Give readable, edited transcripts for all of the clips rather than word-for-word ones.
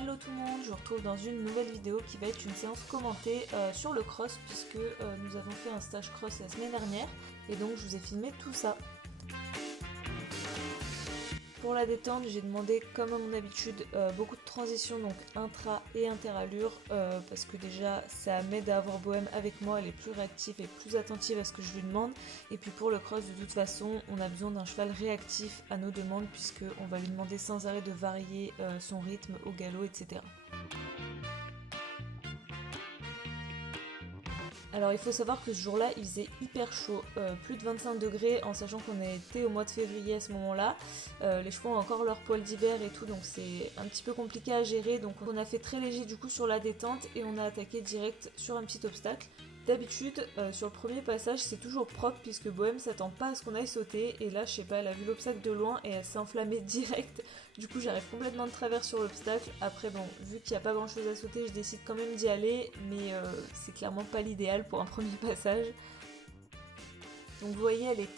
Hello tout le monde, je vous retrouve dans une nouvelle vidéo qui va être une séance commentée sur le cross puisque nous avons fait un stage cross la semaine dernière et donc je vous ai filmé tout ça. Pour la détente, j'ai demandé comme à mon habitude beaucoup de transitions, donc intra et interallure parce que déjà ça m'aide à avoir Bohème avec moi, elle est plus réactive et plus attentive à ce que je lui demande. Et puis pour le cross, de toute façon, on a besoin d'un cheval réactif à nos demandes puisqu'on va lui demander sans arrêt de varier son rythme au galop, etc. Alors il faut savoir que ce jour-là il faisait hyper chaud, plus de 25 degrés en sachant qu'on était au mois de février à ce moment-là. Les chevaux ont encore leur poil d'hiver et tout donc c'est un petit peu compliqué à gérer, donc on a fait très léger du coup sur la détente et on a attaqué direct sur un petit obstacle. D'habitude sur le premier passage c'est toujours propre puisque Bohème s'attend pas à ce qu'on aille sauter et là je sais pas, elle a vu l'obstacle de loin et elle s'est enflammée direct. Du coup j'arrive complètement de travers sur l'obstacle. Après bon, vu qu'il n'y a pas grand chose à sauter, je décide quand même d'y aller, mais c'est clairement pas l'idéal pour un premier passage. Donc vous voyez, elle est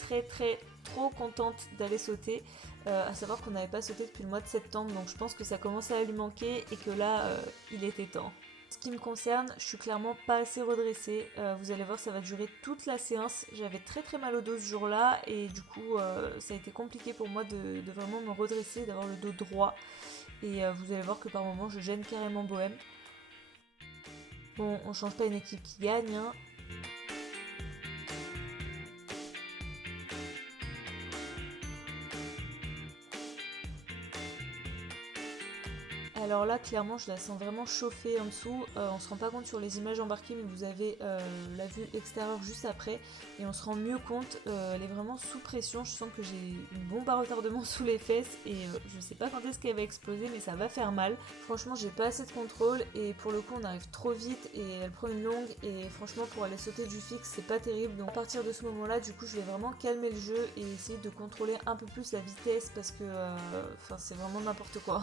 trop contente d'aller sauter, à savoir qu'on n'avait pas sauté depuis le mois de septembre, donc je pense que ça commençait à lui manquer et que là il était temps. Ce qui me concerne, je suis clairement pas assez redressée, vous allez voir ça va durer toute la séance, j'avais très mal au dos ce jour-là et du coup ça a été compliqué pour moi de vraiment me redresser, d'avoir le dos droit et vous allez voir que par moments je gêne carrément Bohème. Bon, on change pas une équipe qui gagne, hein. Alors là, clairement, je la sens vraiment chauffée en dessous. On se rend pas compte sur les images embarquées, mais vous avez la vue extérieure juste après. Et on se rend mieux compte, elle est vraiment sous pression. Je sens que j'ai une bombe à retardement sous les fesses. Et je sais pas quand est-ce qu'elle va exploser, mais ça va faire mal. Franchement, j'ai pas assez de contrôle. Et pour le coup, on arrive trop vite. Et elle prend une longue. Et franchement, pour aller sauter du fixe, c'est pas terrible. Donc à partir de ce moment-là, du coup, je vais vraiment calmer le jeu. Et essayer de contrôler un peu plus la vitesse. Parce que c'est vraiment n'importe quoi.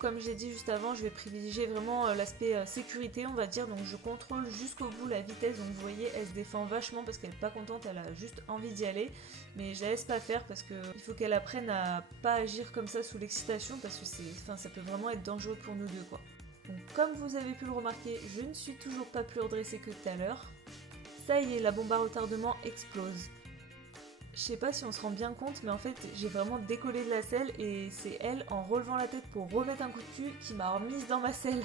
Comme j'ai dit juste avant, je vais privilégier vraiment l'aspect sécurité, on va dire, donc je contrôle jusqu'au bout la vitesse, donc vous voyez elle se défend vachement parce qu'elle est pas contente, elle a juste envie d'y aller, mais je la laisse pas faire parce que il faut qu'elle apprenne à pas agir comme ça sous l'excitation parce que ça peut vraiment être dangereux pour nous deux quoi. Donc comme vous avez pu le remarquer, je ne suis toujours pas plus redressée que tout à l'heure. Ça y est, la bombe à retardement explose. Je sais pas si on se rend bien compte, mais en fait j'ai vraiment décollé de la selle et c'est elle, en relevant la tête pour remettre un coup de cul, qui m'a remise dans ma selle.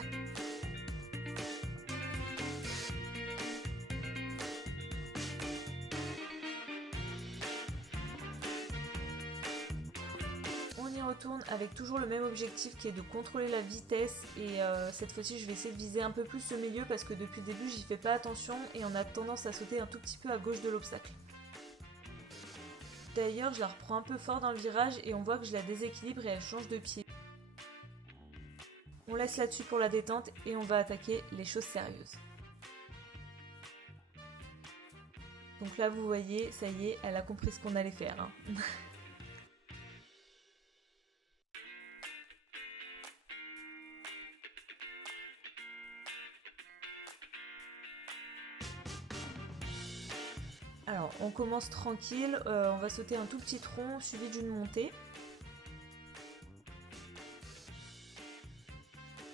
On y retourne avec toujours le même objectif qui est de contrôler la vitesse et cette fois-ci je vais essayer de viser un peu plus ce milieu parce que depuis le début j'y fais pas attention et on a tendance à sauter un tout petit peu à gauche de l'obstacle. D'ailleurs, je la reprends un peu fort dans le virage et on voit que je la déséquilibre et elle change de pied. On laisse là-dessus pour la détente et on va attaquer les choses sérieuses. Donc là, vous voyez, ça y est, elle a compris ce qu'on allait faire. Hein. Alors, on commence tranquille, on va sauter un tout petit tronc suivi d'une montée.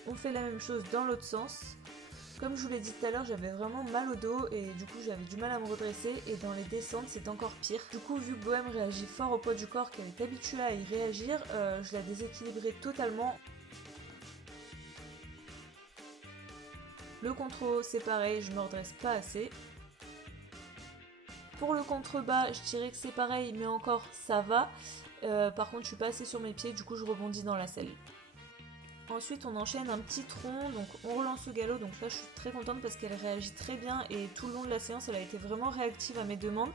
On fait la même chose dans l'autre sens. Comme je vous l'ai dit tout à l'heure, j'avais vraiment mal au dos et du coup j'avais du mal à me redresser et dans les descentes c'est encore pire. Du coup vu que Bohème réagit fort au poids du corps, qu'elle est habituée à y réagir, je la déséquilibrais totalement. Le contre-haut c'est pareil, je me redresse pas assez. Pour le contrebas, je dirais que c'est pareil, mais encore ça va. Par contre, je suis pas assez sur mes pieds, du coup, je rebondis dans la selle. Ensuite, on enchaîne un petit tronc, donc on relance le galop. Donc là, je suis très contente parce qu'elle réagit très bien et tout le long de la séance, elle a été vraiment réactive à mes demandes.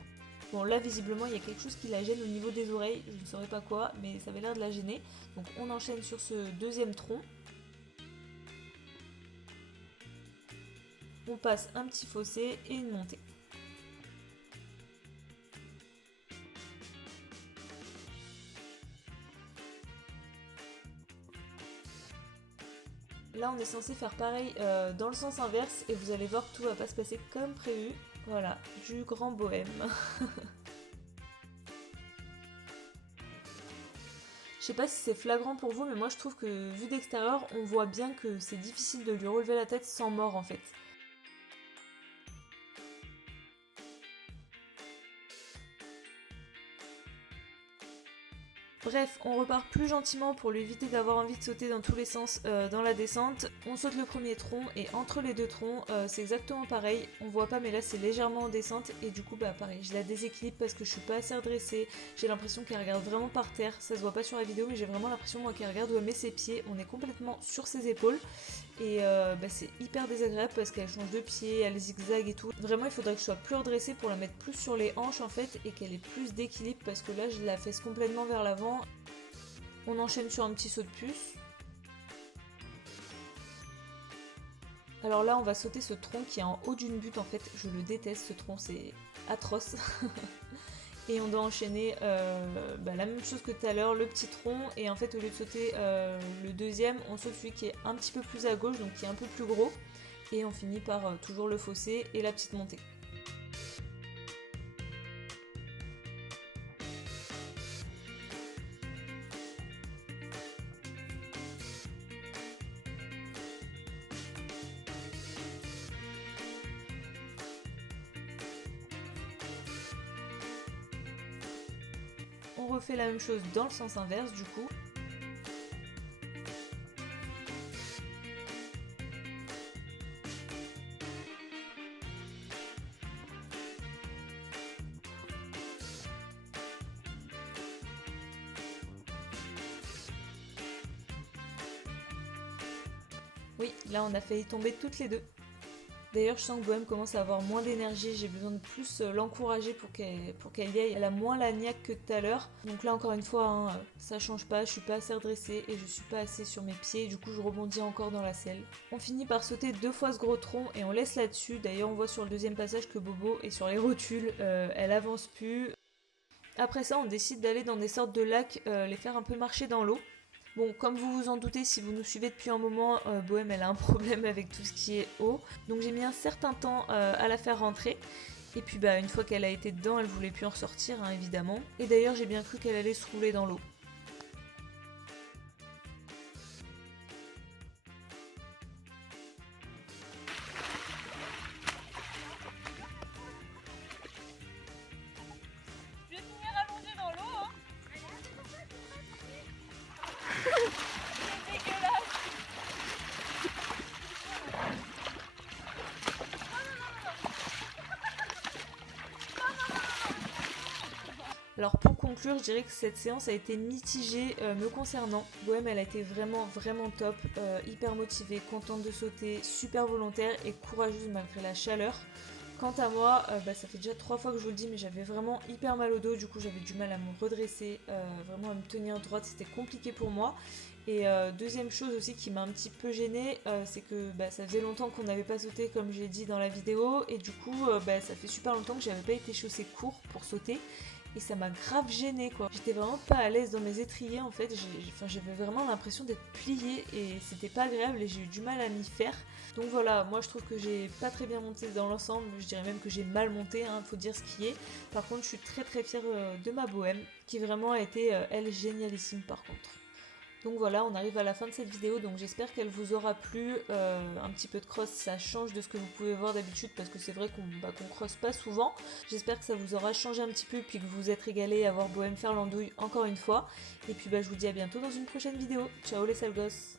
Bon, là, visiblement, il y a quelque chose qui la gêne au niveau des oreilles. Je ne saurais pas quoi, mais ça avait l'air de la gêner. Donc on enchaîne sur ce deuxième tronc. On passe un petit fossé et une montée. Là on est censé faire pareil dans le sens inverse et vous allez voir que tout va pas se passer comme prévu. Voilà, du grand Bohème. Je sais pas si c'est flagrant pour vous, mais moi je trouve que vu d'extérieur, on voit bien que c'est difficile de lui relever la tête sans mort en fait. Bref, on repart plus gentiment pour lui éviter d'avoir envie de sauter dans tous les sens dans la descente. On saute le premier tronc et entre les deux troncs, c'est exactement pareil. On voit pas mais là c'est légèrement en descente et du coup bah pareil, je la déséquilibre parce que je suis pas assez redressée. J'ai l'impression qu'elle regarde vraiment par terre. Ça se voit pas sur la vidéo mais j'ai vraiment l'impression moi qu'elle regarde où elle met ses pieds. On est complètement sur ses épaules. Et bah, c'est hyper désagréable parce qu'elle change de pied, elle zigzague et tout. Vraiment il faudrait que je sois plus redressée pour la mettre plus sur les hanches en fait et qu'elle ait plus d'équilibre parce que là je la fesse complètement vers l'avant. On enchaîne sur un petit saut de puce. Alors là on va sauter ce tronc qui est en haut d'une butte en fait. Je le déteste ce tronc, c'est atroce. Et on doit enchaîner la même chose que tout à l'heure, le petit tronc, et en fait au lieu de sauter le deuxième, on saute celui qui est un petit peu plus à gauche, donc qui est un peu plus gros, et on finit par toujours le fossé et la petite montée. On refait la même chose dans le sens inverse du coup. Oui, là on a failli tomber toutes les deux. D'ailleurs, je sens que Bohème commence à avoir moins d'énergie, j'ai besoin de plus l'encourager pour qu'elle y aille. Elle a moins la niaque que tout à l'heure. Donc là, encore une fois, hein, ça change pas, je suis pas assez redressée et je suis pas assez sur mes pieds. Du coup, je rebondis encore dans la selle. On finit par sauter 2 fois ce gros tronc et on laisse là-dessus. D'ailleurs, on voit sur le deuxième passage que Bobo est sur les rotules, elle avance plus. Après ça, on décide d'aller dans des sortes de lacs, les faire un peu marcher dans l'eau. Bon, comme vous vous en doutez, si vous nous suivez depuis un moment, Bohème elle a un problème avec tout ce qui est eau. Donc j'ai mis un certain temps à la faire rentrer. Et puis bah une fois qu'elle a été dedans, elle voulait plus en ressortir, hein, évidemment. Et d'ailleurs j'ai bien cru qu'elle allait se rouler dans l'eau. Je vais finir allongée dans l'eau, hein. C'est dégueulasse. Alors pour conclure, je dirais que cette séance a été mitigée me concernant. Bohème elle a été vraiment top, hyper motivée, contente de sauter, super volontaire et courageuse malgré la chaleur. Quant à moi, ça fait déjà 3 fois que je vous le dis, mais j'avais vraiment hyper mal au dos, du coup j'avais du mal à me redresser, vraiment à me tenir droite, c'était compliqué pour moi. Et deuxième chose aussi qui m'a un petit peu gênée, c'est que ça faisait longtemps qu'on n'avait pas sauté comme j'ai dit dans la vidéo, et du coup ça fait super longtemps que j'avais pas été chaussée court pour sauter. Et ça m'a grave gênée quoi. J'étais vraiment pas à l'aise dans mes étriers en fait. J'avais vraiment l'impression d'être pliée et c'était pas agréable et j'ai eu du mal à m'y faire. Donc voilà, moi je trouve que j'ai pas très bien monté dans l'ensemble. Je dirais même que j'ai mal monté, hein, faut dire ce qui est. Par contre, je suis très fière de ma Bohème qui vraiment a été, elle, génialissime par contre. Donc voilà, on arrive à la fin de cette vidéo, donc j'espère qu'elle vous aura plu. Un petit peu de cross, ça change de ce que vous pouvez voir d'habitude parce que c'est vrai qu'on crosse pas souvent. J'espère que ça vous aura changé un petit peu puis que vous vous êtes régalé à voir Bohème faire l'andouille encore une fois. Et puis je vous dis à bientôt dans une prochaine vidéo. Ciao les sales gosses!